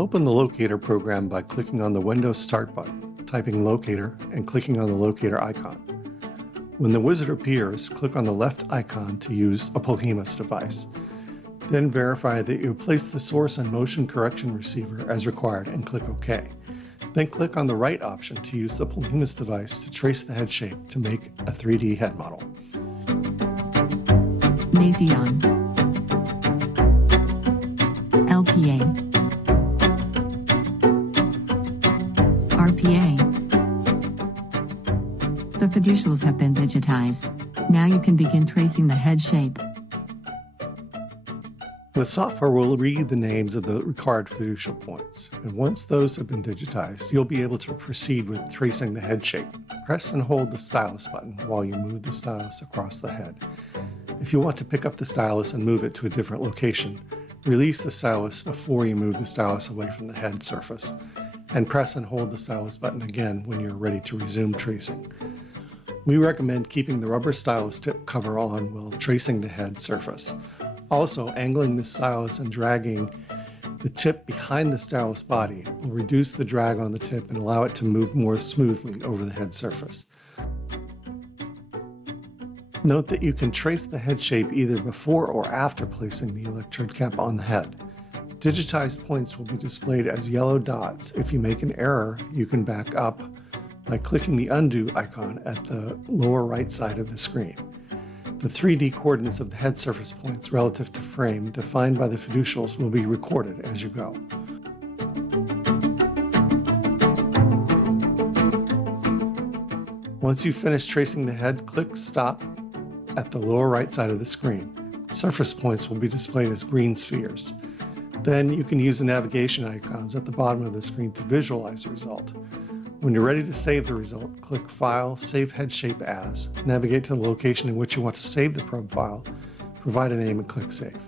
Open the Locator program by clicking on the Windows Start button, typing Locator, and clicking on the Locator icon. When the wizard appears, click on the left icon to use a Polhemus device. Then verify that you place the source and motion correction receiver as required and click OK. Then click on the right option to use the Polhemus device to trace the head shape to make a 3D head model. Nasion. LPA. RPA. The fiducials have been digitized. Now you can begin tracing the head shape. The software will read the names of the required fiducial points, and once those have been digitized, you'll be able to proceed with tracing the head shape. Press and hold the stylus button while you move the stylus across the head. If you want to pick up the stylus and move it to a different location, release the stylus before you move the stylus away from the head surface, and press and hold the stylus button again when you're ready to resume tracing. We recommend keeping the rubber stylus tip cover on while tracing the head surface. Also, angling the stylus and dragging the tip behind the stylus body will reduce the drag on the tip and allow it to move more smoothly over the head surface. Note that you can trace the head shape either before or after placing the electrode cap on the head. Digitized points will be displayed as yellow dots. If you make an error, you can back up by clicking the undo icon at the lower right side of the screen. The 3D coordinates of the head surface points relative to frame defined by the fiducials will be recorded as you go. Once you've finished tracing the head, click Stop at the lower right side of the screen. Surface points will be displayed as green spheres. Then you can use the navigation icons at the bottom of the screen to visualize the result. When you're ready to save the result, click File, Save Head Shape As, navigate to the location in which you want to save the probe file, provide a name, and click Save.